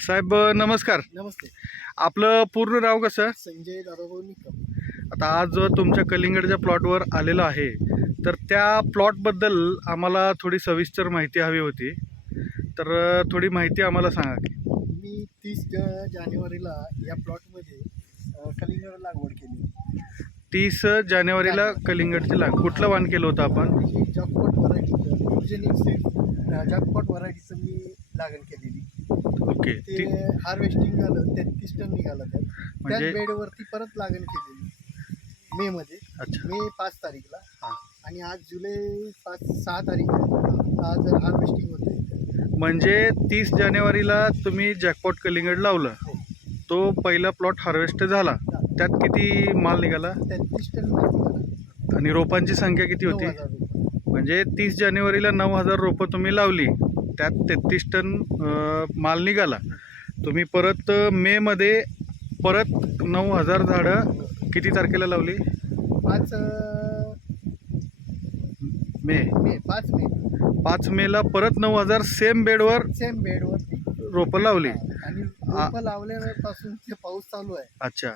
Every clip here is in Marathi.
साहेब नमस्कार. नमस्ते. आपलं पूर्ण नाव कसं? संजय दादाभाऊ निकम. आता आज तुमच्या कलिंगडच्या प्लॉटवर आलेलो आहे तर त्या प्लॉटबद्दल आम्हाला थोडी सविस्तर माहिती हवी होती. तर थोडी माहिती आम्हाला सांगा की. मी तीस ज- जानेवारीला या प्लॉटमध्ये अ, कलिंगड लागवड केली. तीस जानेवारीला कलिंगडची लाग कुठलं वाण केलं होतं आपण? ही जॉकपॉट व्हरायटीचं युजेनिक जॉकपॉट व्हरायटीचं मी लागण केलेली. ओके. ते ती हार्वेस्टिंग झालं तेहतीस टन निघालं त्यात. त्याच म्हणजे बेडवरती परत लागण केलेली. मेमध्ये अच्छा. मे पाच तारीखला. हां. आणि आज जुलै पाच सहा तारीख आहे. आज हार्वेस्टिंग होते म्हणजे तीस जानेवारीला तुम्ही जॅकपॉट कलिंगड लावलं. हो. तो पहिला प्लॉट हार्वेस्ट झाला. त्यात किती माल निघाला? तेहतीस टन माल निघाला. आणि रोपांची संख्या किती नऊ होती हजार रुपये म्हणजे तीस जानेवारीला नऊ हजार रोपं तुम्ही लावली. त्यात तेहतीस टन माल निघाला. तुम्ही परत मेमध्ये परत नऊ हजार झाडं किती तारखेला लावली? पाच मे. मे पाच मे. पाच मेला परत नऊ हजार सेम बेडवर सेम बेडवरती रोपं लावली. आणि रोपं लावल्यापासून जे पाऊस चालू आहे अच्छा.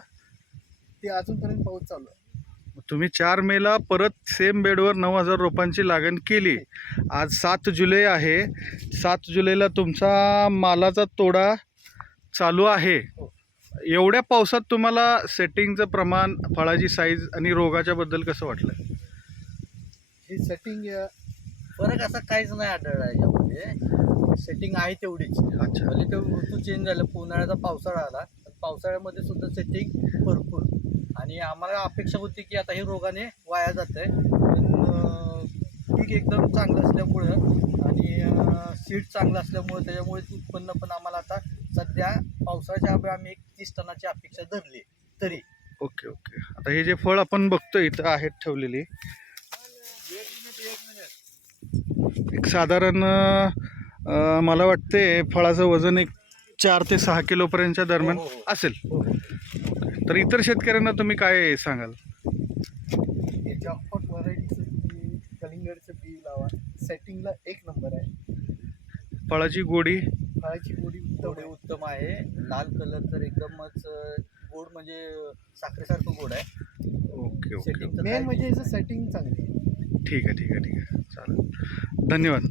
ते अजूनपर्यंत पाऊस चालू आहे. तुम्ही चार मेला परत सेम बेडवर नऊ हजार रोपांची लागण केली. आज सात जुलै आहे. सात जुलैला तुमचा मालाचा तोडा चालू आहे. एवढ्या पावसात तुम्हाला सेटिंगचं प्रमाण फळाची साईज आणि रोगाच्या बद्दल कसं वाटलं? ही सेटिंग फरक असा काहीच नाही आढळला याच्यामध्ये. सेटिंग आहे तेवढीच. अच्छा. ते ऋतू चेंज झालं. उन्हाळ्याचा पावसाळा आला. पावसाळ्यामध्ये सुद्धा सेटिंग भरपूर. आणि आम्हाला अपेक्षा होती की आता हे रोगाने वाया जात आहे पण पीक एकदम चांगलं असल्यामुळं आणि सीड चांगलं असल्यामुळं त्याच्यामुळे उत्पन्न पण आम्हाला आता सध्या पावसाळ्याच्या आधी आम्ही एक तीस टनाची अपेक्षा धरली तरी. Okay okay. आता हे जे फळ आपण बघतो इथं आहेत ठेवलेली एक साधारण अं, मला वाटते फळाचं वजन एक चार ते सहा किलोपर्यंतच्या दरम्यान हो, हो, हो. असेल. तर इतर शेतकऱ्यांना तुम्ही काय सांगाल? हे जॉकपॉट व्हरायटीचं तुम्ही कलिंगडचं बी लावा. सेटिंगला एक नंबर आहे. फळाची गोडी? फळाची गोडी उत्तम तेवढे आहे. उत्तम आहे. लाल कलर तर एकदमच अं, गोड म्हणजे साखरेसारखं गोड आहे. ओके ओके सेटिंग मेन म्हणजे याचं सेटिंग चांगली आहे. ठीक आहे ठीक आहे ठीक आहे. चालेल. धन्यवाद.